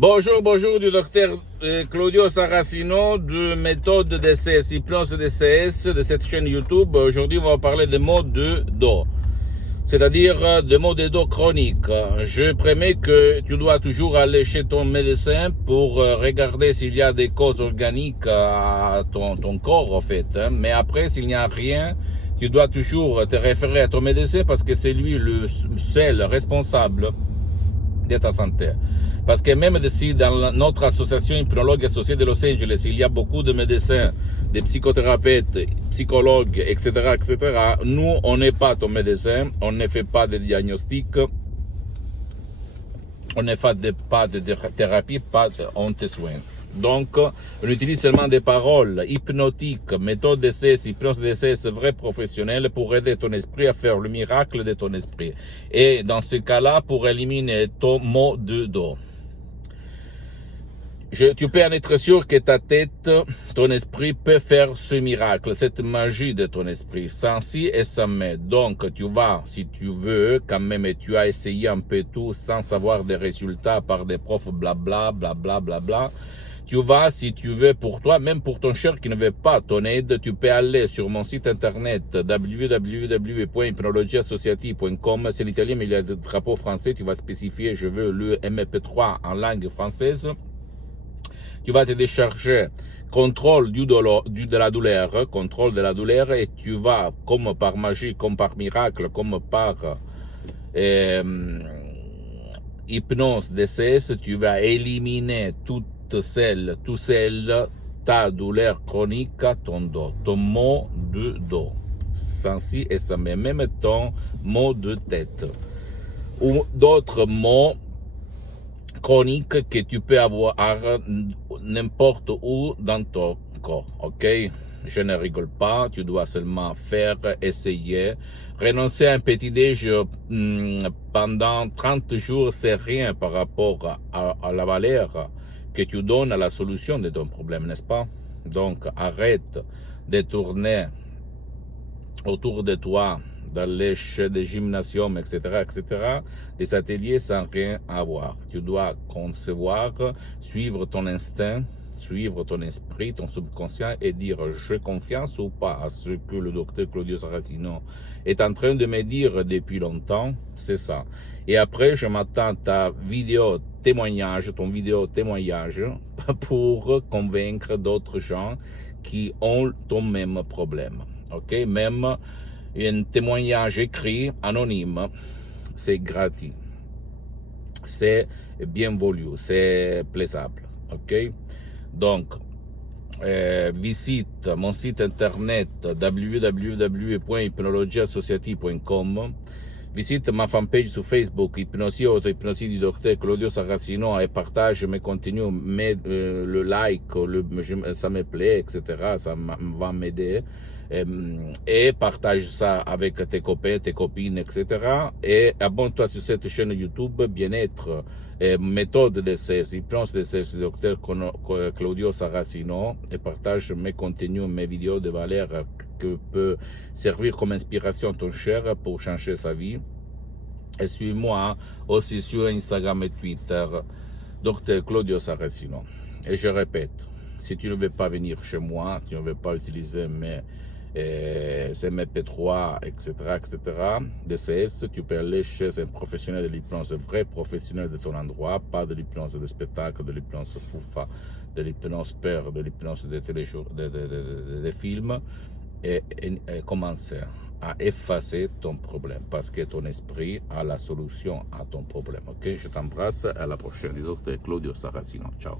Bonjour du docteur Claudio Saracino de méthode DCS, hypnose DCS de cette chaîne YouTube. Aujourd'hui, on va parler des maux de dos, c'est-à-dire des maux de dos chroniques. Je promets que tu dois toujours aller chez ton médecin pour regarder s'il y a des causes organiques à ton corps, en fait. Mais après, s'il n'y a rien, tu dois toujours te référer à ton médecin parce que c'est lui le seul responsable de ta santé. Parce que même si dans notre association hypnologue associée de Los Angeles, il y a beaucoup de médecins, de psychothérapeutes, psychologues, etc., nous, on n'est pas ton médecin, on ne fait pas de diagnostic, on ne fait pas de thérapie, on te soigne. Donc, on utilise seulement des paroles hypnotiques, méthode DCS, hypnose DCS, vrai professionnel pour aider ton esprit à faire le miracle de ton esprit. Et dans ce cas-là, pour éliminer ton mot de dos. Tu peux en être sûr que ta tête, ton esprit peut faire ce miracle, cette magie de ton esprit, sans si et sans mais. Donc, tu vas, si tu veux, quand même, et tu as essayé un peu tout sans avoir des résultats par des profs blabla. Tu vas, si tu veux, pour toi, même pour ton cher qui ne veut pas ton aide, tu peux aller sur mon site internet www.hypnologieassociative.com. C'est l'italien, mais il y a des drapeaux français. Tu vas spécifier, je veux le MP3 en langue française. Tu vas te décharger contrôle de la douleur, et tu vas, comme par magie, comme par miracle, comme par hypnose DCS, tu vas éliminer tout seul, ta douleur chronique, ton dos, ton mot de dos, sans si et sans mais, même ton mot de tête, ou d'autres mots chroniques que tu peux avoir n'importe où dans ton corps, ok? Je ne rigole pas, tu dois seulement essayer. Renoncer à un petit déj pendant 30 jours, c'est rien par rapport à la valeur que tu donnes à la solution de ton problème, n'est-ce pas? Donc, arrête de tourner autour de toi, d'aller chez des gymnasiums, etc., des ateliers sans rien avoir. Tu dois concevoir, suivre ton instinct, suivre ton esprit, ton subconscient et dire j'ai confiance ou pas à ce que le docteur Claudio Saracino est en train de me dire depuis longtemps, c'est ça. Et après, je m'attends à ta vidéo témoignage, ton vidéo témoignage pour convaincre d'autres gens qui ont ton même problème. Ok, même un témoignage écrit, anonyme, c'est gratuit. C'est bien voulu, c'est plaisable. Ok, donc, visite mon site internet www.hypnologieassociative.com. Visite ma fanpage sur Facebook, Hypnosie Auto-Hypnosie du docteur Claudio Saracino, et partage mes contenus, le like, ça me plaît, etc. Ça va m'aider. Et partage ça avec tes copains, tes copines, etc. Et abonne-toi sur cette chaîne YouTube, bien-être, méthode DCS, hypnose DCS du docteur Claudio Saracino, et partage mes contenus, mes vidéos de valeur que peut servir comme inspiration à ton cher pour changer sa vie. Et suis-moi aussi sur Instagram et Twitter, Dr Claudio Saracino. Et je répète, si tu ne veux pas venir chez moi, tu ne veux pas utiliser mes MP3, etc., DCS, tu peux aller chez un professionnel de l'hypnose, vrai professionnel de ton endroit, pas de l'hypnose de spectacle, de l'hypnose foufa, de l'hypnose peur, de l'hypnose de films, et commencer à effacer ton problème, parce que ton esprit a la solution à ton problème. Ok, je t'embrasse, à la prochaine, du docteur Claudio Saracino. Ciao.